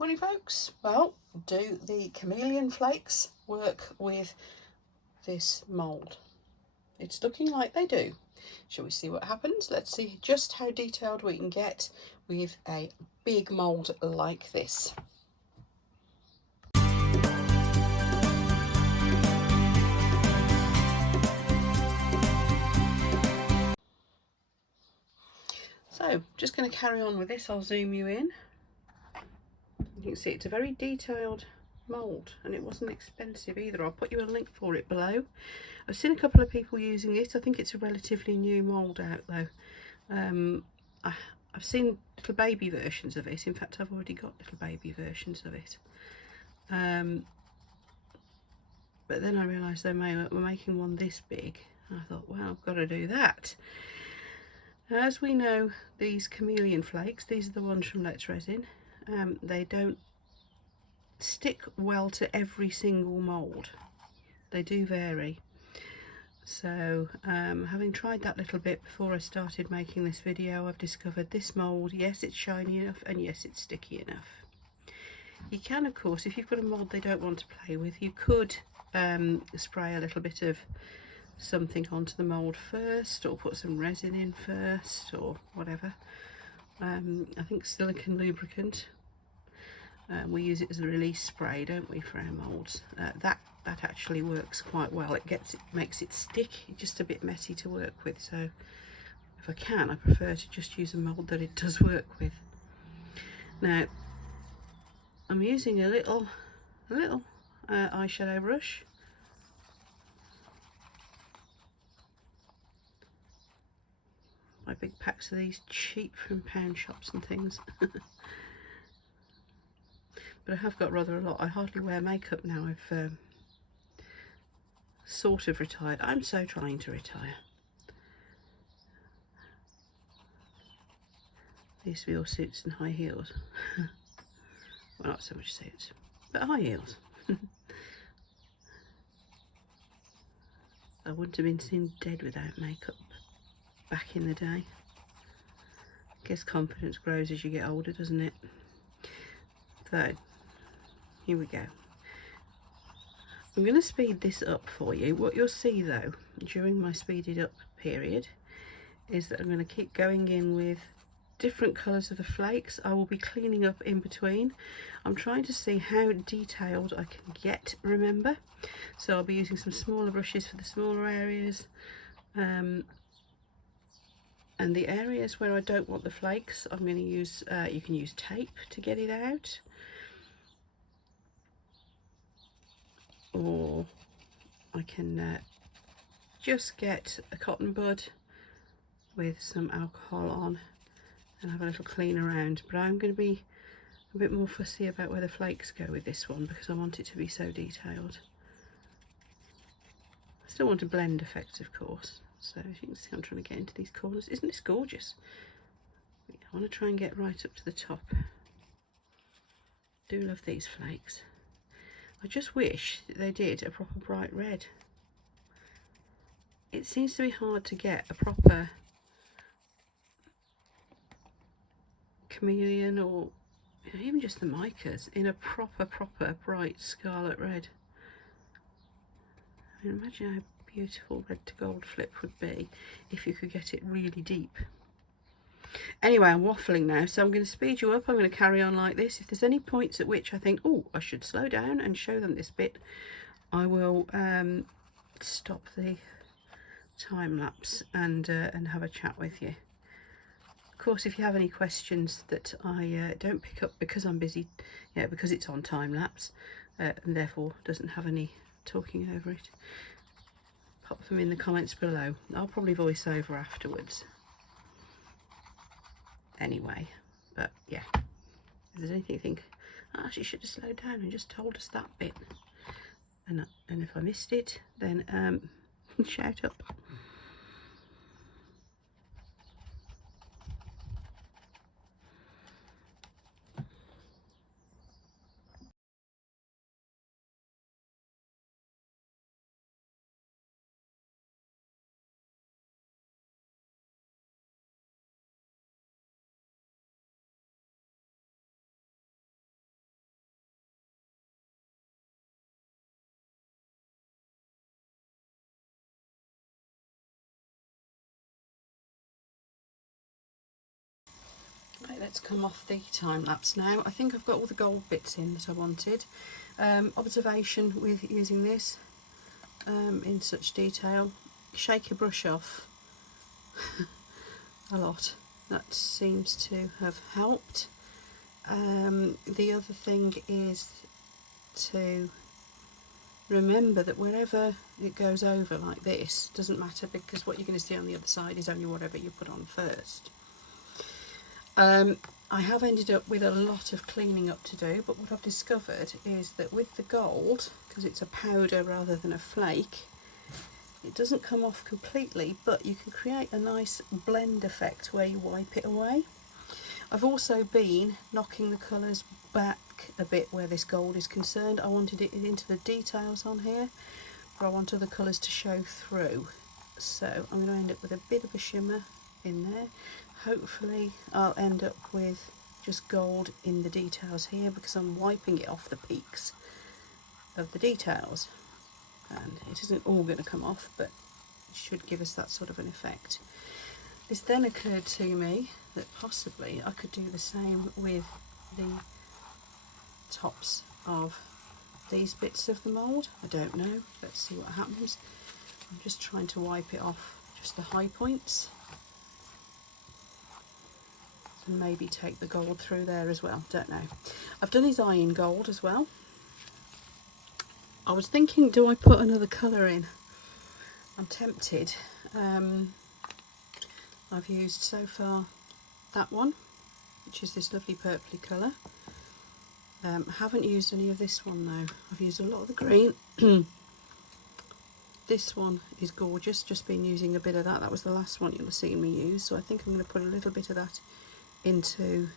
Morning folks. Well, do the Chameleon flakes work with this mould? It's looking like they do. Shall we see what happens? Let's see just how detailed we can get with a big mould like this. So just going to carry on with this. I'll zoom you in. You can see it's a very detailed mould, and it wasn't expensive either. I'll put you a link for it below. I've seen a couple of people using it. I think it's a relatively new mould out though. I've seen little baby versions of it. In fact, I've already got little baby versions of it. But then I realised they were making one this big. I thought, well, I've got to do that. As we know, these Chameleon flakes, these are the ones from Resin, they don't stick well to every single mould. They do vary. So having tried that little bit before I started making this video, I've discovered this mould, yes, it's shiny enough, and yes, it's sticky enough. You can, of course, if you've got a mould they don't want to play with, you could spray a little bit of something onto the mould first, or put some resin in first, or whatever. I think silicone lubricant. We use it as a release spray, don't we, for our moulds? That actually works quite well. It makes it stick. It's just a bit messy to work with, so if I can, I prefer to just use a mould that it does work with. Now I'm using a little eyeshadow brush. My big packs of these, cheap from pound shops and things. But I have got rather a lot. I hardly wear makeup now. I've sort of retired. I'm so trying to retire. I used to be all suits and high heels. Well, not so much suits, but high heels. I wouldn't have been seen dead without makeup back in the day. I guess confidence grows as you get older, doesn't it? So, here we go. I'm going to speed this up for you. What you'll see though, during my speeded up period, is that I'm going to keep going in with different colours of the flakes. I will be cleaning up in between. I'm trying to see how detailed I can get, remember. So I'll be using some smaller brushes for the smaller areas. And the areas where I don't want the flakes, I'm going to use, you can use tape to get it out. Or I can just get a cotton bud with some alcohol on and have a little clean around. But I'm going to be a bit more fussy about where the flakes go with this one because I want it to be so detailed. I still want a blend effect, of course. So as you can see, I'm trying to get into these corners. Isn't this gorgeous? I want to try and get right up to the top. Do love these flakes. I just wish that they did a proper bright red. It seems to be hard to get a proper Chameleon, or even just the micas, in a proper bright scarlet red. I mean, imagine how beautiful red to gold flip would be if you could get it really deep. Anyway, I'm waffling now, so I'm going to speed you up. I'm going to carry on like this. If there's any points at which I think, oh, I should slow down and show them this bit, I will stop the time lapse and have a chat with you. Of course, if you have any questions that I don't pick up because I'm busy, because it's on time lapse and therefore doesn't have any talking over it, pop them in the comments below. I'll probably voice over afterwards anyway. But yeah, if there's anything you think, oh, she should have slowed down and just told us that bit, and if I missed it, then shout up. let's come off the time lapse now. I think I've got all the gold bits in that I wanted. Observation with using this in such detail, shake your brush off a lot. That seems to have helped. The other thing is to remember that wherever it goes over like this, doesn't matter, because what you're going to see on the other side is only whatever you put on first. I have ended up with a lot of cleaning up to do, but what I've discovered is that with the gold, because it's a powder rather than a flake, it doesn't come off completely, but you can create a nice blend effect where you wipe it away. I've also been knocking the colours back a bit where this gold is concerned. I wanted it into the details on here, but I want other colours to show through. So I'm going to end up with a bit of a shimmer in there. Hopefully I'll end up with just gold in the details here, because I'm wiping it off the peaks of the details. And it isn't all going to come off, but it should give us that sort of an effect. This then occurred to me that possibly I could do the same with the tops of these bits of the mould. I don't know, let's see what happens. I'm just trying to wipe it off just the high points, and maybe take the gold through there as well, don't know. I've done his eye in gold as well. I was thinking, do I put another colour in? I'm tempted. I've used so far that one, which is this lovely purpley colour. I haven't used any of this one though. I've used a lot of the green. This one is gorgeous, just been using a bit of that. That was the last one you'll have seen me use, so I think I'm going to put a little bit of that into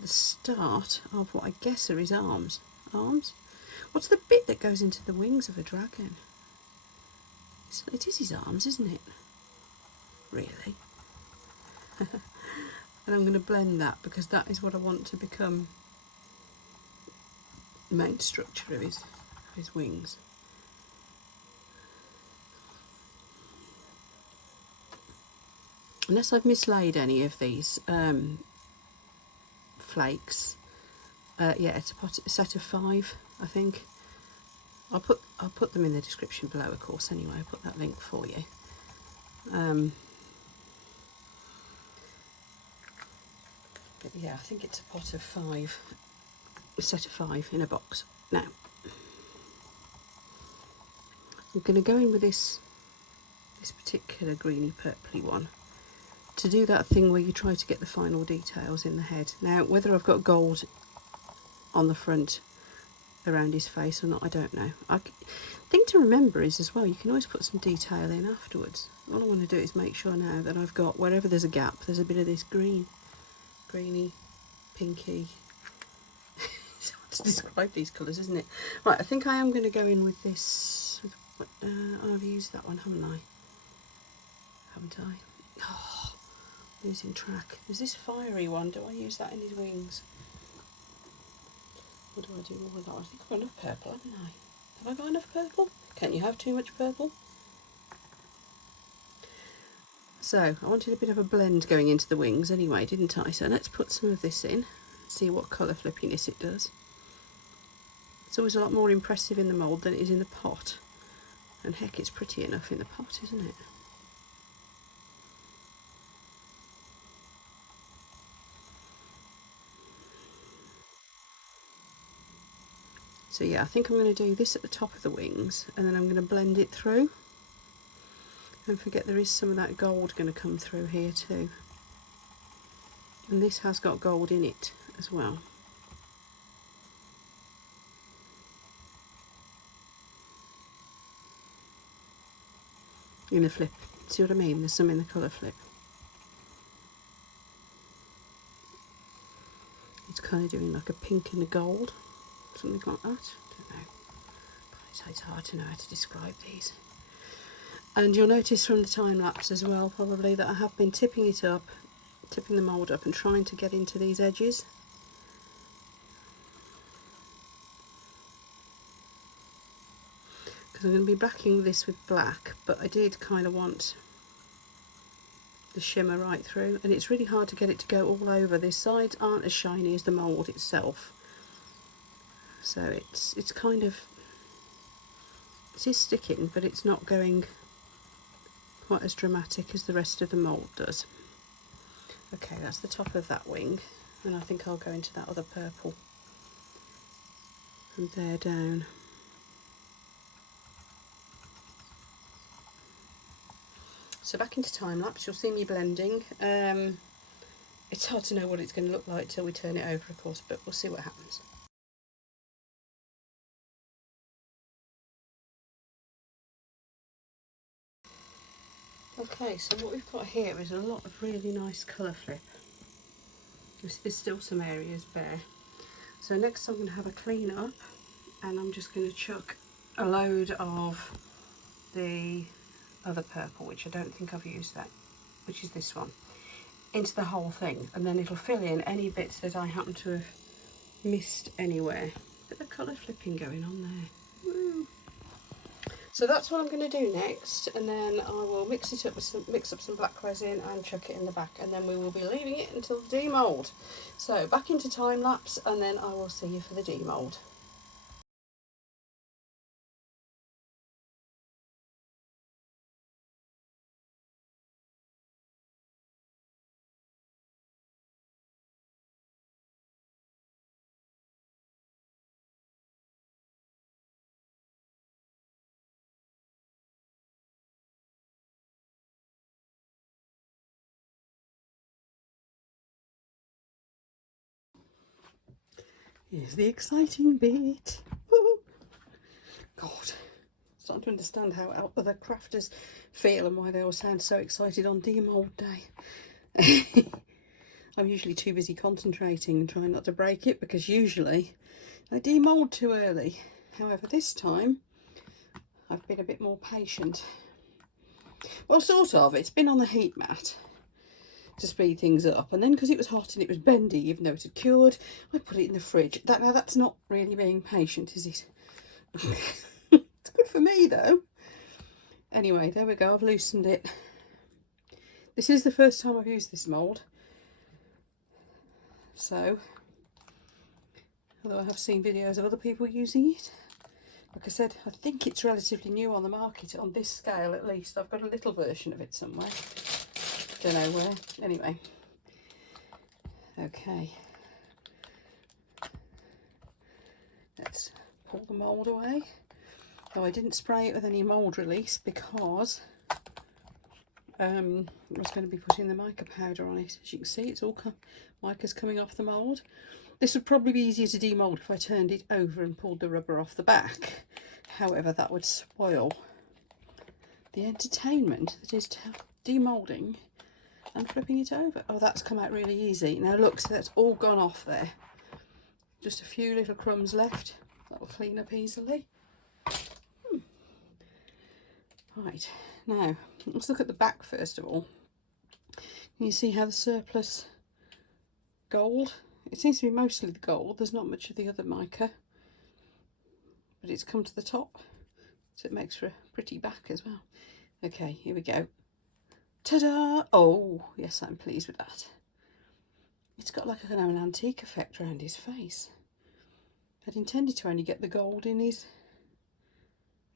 the start of what I guess are his arms. Arms? What's the bit that goes into the wings of a dragon? It is his arms, isn't it? Really? And I'm going to blend that, because that is what I want to become the main structure of his wings. Unless I've mislaid any of these flakes. Yeah, it's a set of 5, I think. I'll put them in the description below, of course, anyway. I'll put that link for you. But yeah, I think it's a pot of 5, a set of 5 in a box. Now, I'm going to go in with this particular greeny purpley one to do that thing where you try to get the final details in the head. Now, whether I've got gold on the front around his face or not, I don't know. Thing to remember is as well, you can always put some detail in afterwards. All I want to do is make sure now that I've got, wherever there's a gap, there's a bit of this greeny, pinky. It's hard to describe these colours, isn't it? Right, I think I am going to go in with this. I've used that one, haven't I? Haven't I? Oh, losing track. There's this fiery one. Do I use that in his wings? What do I do with that? I think I've got enough purple, haven't I? Have I got enough purple? Can't you have too much purple? So, I wanted a bit of a blend going into the wings anyway, didn't I? So let's put some of this in, see what colour flippiness it does. It's always a lot more impressive in the mould than it is in the pot. And heck, it's pretty enough in the pot, isn't it? So yeah, I think I'm going to do this at the top of the wings, and then I'm going to blend it through. Don't forget there is some of that gold going to come through here too. And this has got gold in it as well. In the flip, see what I mean? There's some in the colour flip. It's kind of doing like a pink and a gold, something like that. Don't know. It's hard to know how to describe these. And you'll notice from the time lapse as well, probably, that I have been tipping it up, tipping the mould up and trying to get into these edges. Because I'm going to be backing this with black, but I did kind of want the shimmer right through, and it's really hard to get it to go all over. The sides aren't as shiny as the mould itself, so it's kind of, it is sticking, but it's not going quite as dramatic as the rest of the mould does. Okay, that's the top of that wing, and I think I'll go into that other purple from there down. So back into time lapse, you'll see me blending. It's hard to know what it's going to look like till we turn it over, of course, but we'll see what happens. Okay, so what we've got here is a lot of really nice colour flip. There's still some areas bare. So next I'm going to have a clean up, and I'm just going to chuck a load of the other purple, which I don't think I've used that, which is this one, into the whole thing, and then it'll fill in any bits that I happen to have missed anywhere. Bit of colour flipping going on there. Woo. So that's what I'm going to do next, and then I will mix it up with mix up some black resin and chuck it in the back, and then we will be leaving it until the demould. So back into time lapse, and then I will see you for the demould. Here's the exciting bit. Woo. God, I'm starting to understand how other crafters feel and why they all sound so excited on demould day. I'm usually too busy concentrating and trying not to break it, because usually I demould too early. However, this time I've been a bit more patient. Well, sort of. It's been on the heat mat to speed things up, and then because it was hot and it was bendy, even though it had cured, I put it in the fridge. Now that's not really being patient, is it? It's good for me though. Anyway, there we go, I've loosened it. This is the first time I've used this mould, so although I have seen videos of other people using it, like I said, I think it's relatively new on the market, on this scale at least. I've got a little version of it somewhere, don't know where. Anyway, okay, let's pull the mould away. Now, I didn't spray it with any mould release because I was going to be putting the mica powder on it. As you can see, it's all mica's coming off the mould. This would probably be easier to demould if I turned it over and pulled the rubber off the back. However, that would spoil the entertainment that is demoulding and flipping it over. Oh, that's come out really easy. Now look, so that's all gone off there. Just a few little crumbs left. That'll clean up easily. Right, now let's look at the back first of all. Can you see how the surplus gold? It seems to be mostly the gold. There's not much of the other mica, but it's come to the top, so it makes for a pretty back as well. Okay, here we go. Ta-da! Oh, yes, I'm pleased with that. It's got like an antique effect around his face. I'd intended to only get the gold in his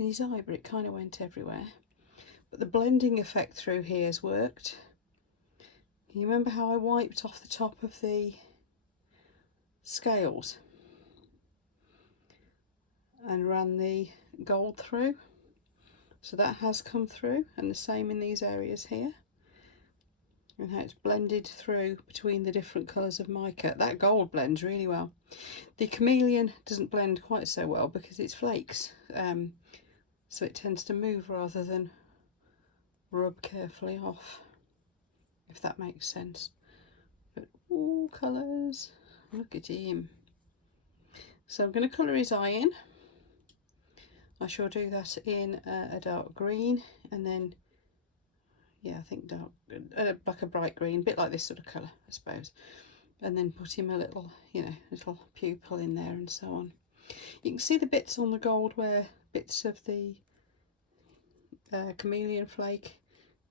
eye, but it kind of went everywhere. But the blending effect through here has worked. You remember how I wiped off the top of the scales and ran the gold through? So that has come through, and the same in these areas here, and how it's blended through between the different colours of mica. That gold blends really well. The Chameleon doesn't blend quite so well because it's flakes, so it tends to move rather than rub carefully off, if that makes sense. But ooh, colours, look at him. So I'm going to colour his eye in. I shall do that in a dark green, and then, yeah, I think dark, like a bright green, a bit like this sort of colour, I suppose. And then put him a little, you know, little pupil in there and so on. You can see the bits on the gold where bits of the Chameleon flake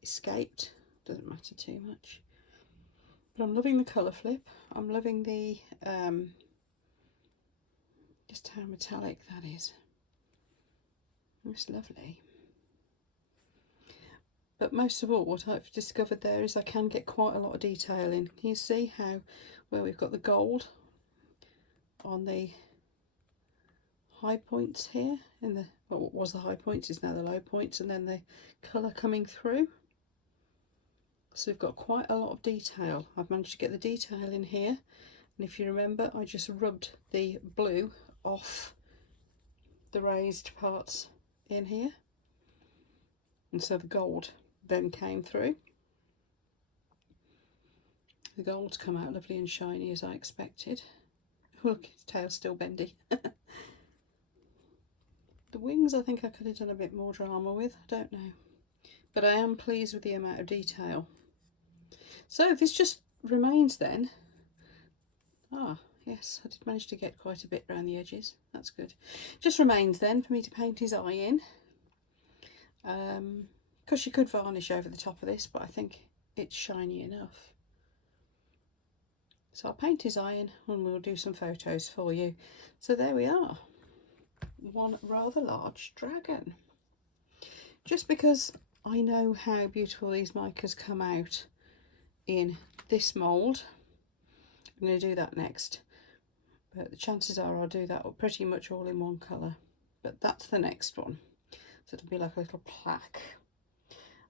escaped doesn't matter too much. But I'm loving the colour flip. I'm loving the just how metallic that is. It's lovely. But most of all, what I've discovered there is I can get quite a lot of detail in. Can you see how where we've got the gold on the high points here, in the what was the high points is now the low points, and then the colour coming through. So we've got quite a lot of detail. I've managed to get the detail in here, and if you remember, I just rubbed the blue off the raised parts in here, and so the gold then came through. The gold's come out lovely and shiny as I expected. Look, his tail's still bendy. The wings I think I could have done a bit more drama with, I don't know. But I am pleased with the amount of detail. So this just remains then. Ah, yes, I did manage to get quite a bit around the edges. That's good. Just remains then for me to paint his eye in. Because you could varnish over the top of this, but I think it's shiny enough. So I'll paint his eye in and we'll do some photos for you. So there we are. One rather large dragon. Just because I know how beautiful these micas come out in this mould, I'm going to do that next. But the chances are I'll do that pretty much all in one colour. But that's the next one. So it'll be like a little plaque.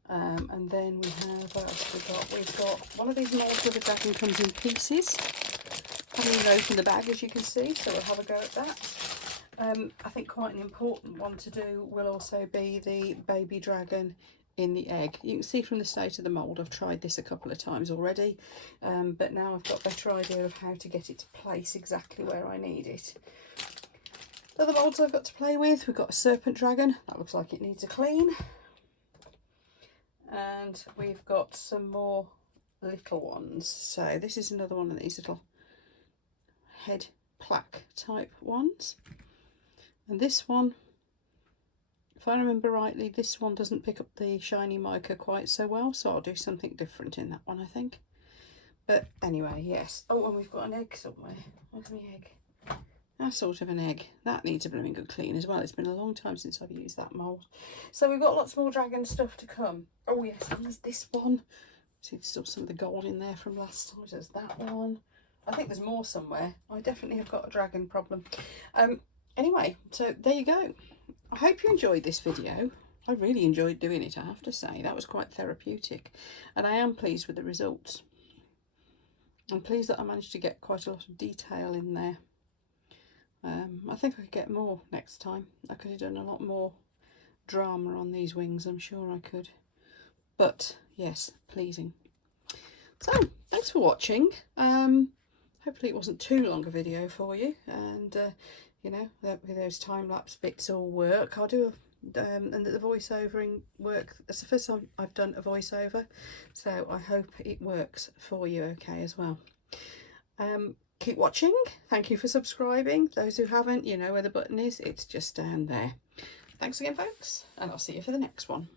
And then we have, what else have we got? We've got one of these molds where the dragon comes in pieces. I haven't even opened the bag, as you can see, so we'll have a go at that. I think quite an important one to do will also be the baby dragon in the egg. You can see from the state of the mould, I've tried this a couple of times already, but now I've got a better idea of how to get it to place exactly where I need it. Other moulds I've got to play with, we've got a serpent dragon, that looks like it needs a clean. And we've got some more little ones. So this is another one of these little head plaque type ones. And this one, if I remember rightly, this one doesn't pick up the shiny mica quite so well, so I'll do something different in that one, I think. But anyway, yes. Oh, and we've got an egg somewhere. Where's my egg? That's sort of an egg. That needs a blooming good clean as well. It's been a long time since I've used that mould. So we've got lots more dragon stuff to come. Oh yes, and there's this one. See, there's still some of the gold in there from last time. There's that one. I think there's more somewhere. I definitely have got a dragon problem. Anyway, so there you go. I hope you enjoyed this video. I really enjoyed doing it, I have to say. That was quite therapeutic. And I am pleased with the results. I'm pleased that I managed to get quite a lot of detail in there. I think I could get more next time. I could have done a lot more drama on these wings, I'm sure I could. But yes, pleasing. So thanks for watching. Hopefully it wasn't too long a video for you, and you know, those time-lapse bits all work. I'll do and the voiceovering work. It's the first time I've done a voiceover, so I hope it works for you okay as well. Keep watching. Thank you for subscribing. Those who haven't, you know where the button is. It's just down there. Thanks again, folks, and I'll see you for the next one.